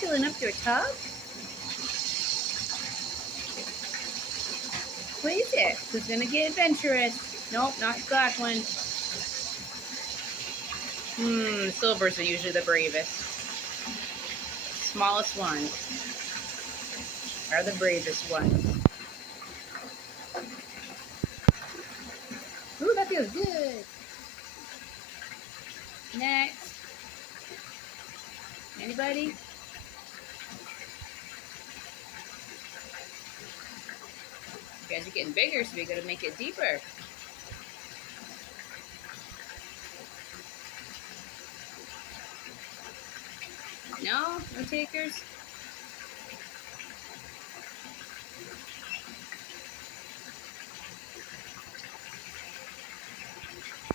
filling up your tub? What is it? Who's gonna get adventurous? Nope, not the black one. Silvers are usually the bravest. Smallest ones are the bravest ones. Ooh, that feels good. Next. Anybody? You guys are getting bigger, so we gotta make it deeper. No? No takers?